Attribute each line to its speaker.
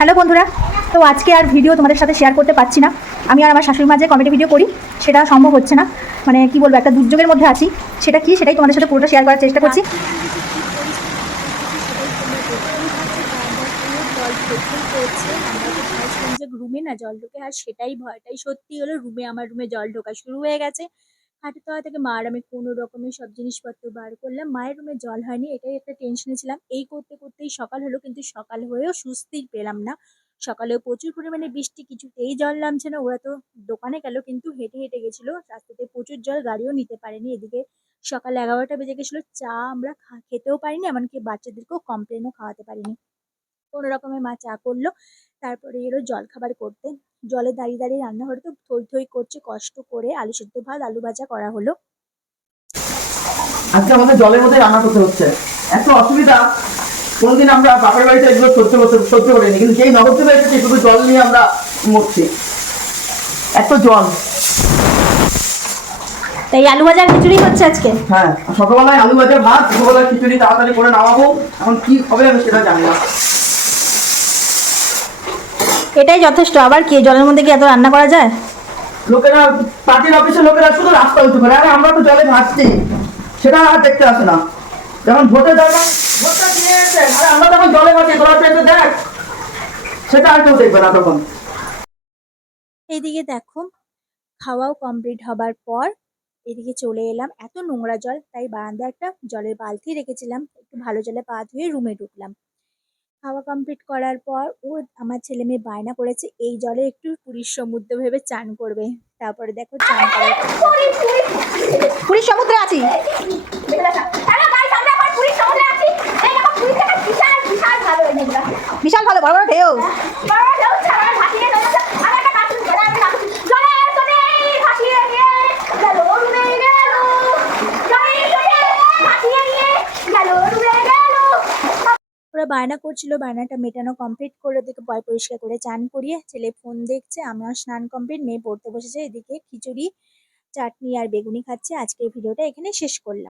Speaker 1: Hello বন্ধুরা, তো আজকে আর ভিডিও তোমাদের সাথে শেয়ার করতে পারছি না। আমি আর আমার শাশুড়ি মাঝে কমেডি ভিডিও করি, সেটা সম্ভব হচ্ছে না। মানে কি বলব, একটা দুর্যোগের মধ্যে আছি। সেটা কি, সেটাই তোমাদের সাথে পুরোটা শেয়ার করার চেষ্টা করছি।
Speaker 2: রুমে না জল ঢোকে, আর সেটাই ভয়টাই সত্যি হলো রুমে আমার রুমে জল ঢোকা শুরু হয়ে গেছে। খাটের তলা থেকে মার, আমি কোনো রকমের সব জিনিসপত্র বার করলাম। মায়ের রুমে জল হয়নি, এটাই একটা টেনশনে ছিলাম। এই করতে করতেই সকাল হলো, কিন্তু সকাল হয়েও সুস্থির পেলাম না। সকালেও প্রচুর পরিমাণে বৃষ্টি, কিছুতেই জল নামছে না। ওরা তো দোকানে গেল, কিন্তু হেঁটে হেঁটে গেছিল। রাস্তাতে প্রচুর জল, গাড়িও নিতে পারেনি। এদিকে সকাল এগারোটা বেজে গেছিল, চা আমরা খেতেও পারিনি, এমনকি বাচ্চাদেরকেও কমপ্লেনও খাওয়াতে পারিনি। কোনো রকমের মা চা করল। তারপরে এলো জল খাবার করতে। জলে দাঁড়িয়ে দাঁড়িয়ে রান্নাঘরে তো থই থই করছে কষ্ট করে আলু সেদ্ধ ভাত আলু ভাজা করা হলো।
Speaker 3: আজকে আমাদের জলের মধ্যে রান্না করতে হচ্ছে। এত অসুবিধা কোনোদিন আমরা বাপের বাড়িতে এগুলো সহ্য করতে সহ্য করিনি। কিন্তু যেই নবদ্বীপে এসেছি শুধু জল নিয়ে আমরা মরছি। এত জল।
Speaker 1: তাই আলু ভাজার খিচুড়ি হচ্ছে আজকে?
Speaker 3: হ্যাঁ সকালবেলায় আলু ভাজা ভাত দুপুরবেলায় খিচুড়ি তাড়াতাড়ি করে নামাবো। এখন কি হবে আমি সেটা জানি না।
Speaker 1: এটাই যথেষ্ট। আবার কি জলের মধ্যে কি এত রান্না করা যায়?
Speaker 3: লোকেরা পার্টির অফিসের লোকেরা শুধু রাস্তা হতে পারে আরে আমরা তো জলে ভাসছি। সেটা আর দেখতে আসে না। যখন ভোটের দরকার ভোটটা দিয়ে এসে আরে আমরা তখন জলে ভাসি তোরা তো দেখ। সেটা আর কেউ দেখবে না তখন।
Speaker 2: এইদিকে দেখো খাওয়াও কমপ্লিট হবার পর এদিকে চলে এলাম। এত নোংরা জল তাই বারান্দায় একটা জলের বালতি রেখেছিলাম। একটু ভালো জলে পা ধুয়ে রুমে ঢুকলাম। খাওয়া কমপ্লিট করার পর ও আমার ছেলে মেয়ে বায়না করেছে এই জলে একটু পুরীর সমুদ্র ভেবে চান করবে। তারপরে দেখো চান করার
Speaker 1: পুরীর সমুদ্রে আছি।
Speaker 4: বিশাল ভালো
Speaker 1: বড় বড় ঢেউ।
Speaker 2: ওরা বায়না করছিল, বায়নাটা মেটানো কমপ্লিট করে ওদেরকে পয় পরিষ্কার করে চান করিয়ে ছেলে ফোন দেখছে, আমার স্নান কমপ্লিট মেয়ে পড়তে বসেছে, এদিকে খিচুড়ি, চাটনি আর বেগুনি খাচ্ছে। আজকের ভিডিওটা এখানে শেষ করলাম।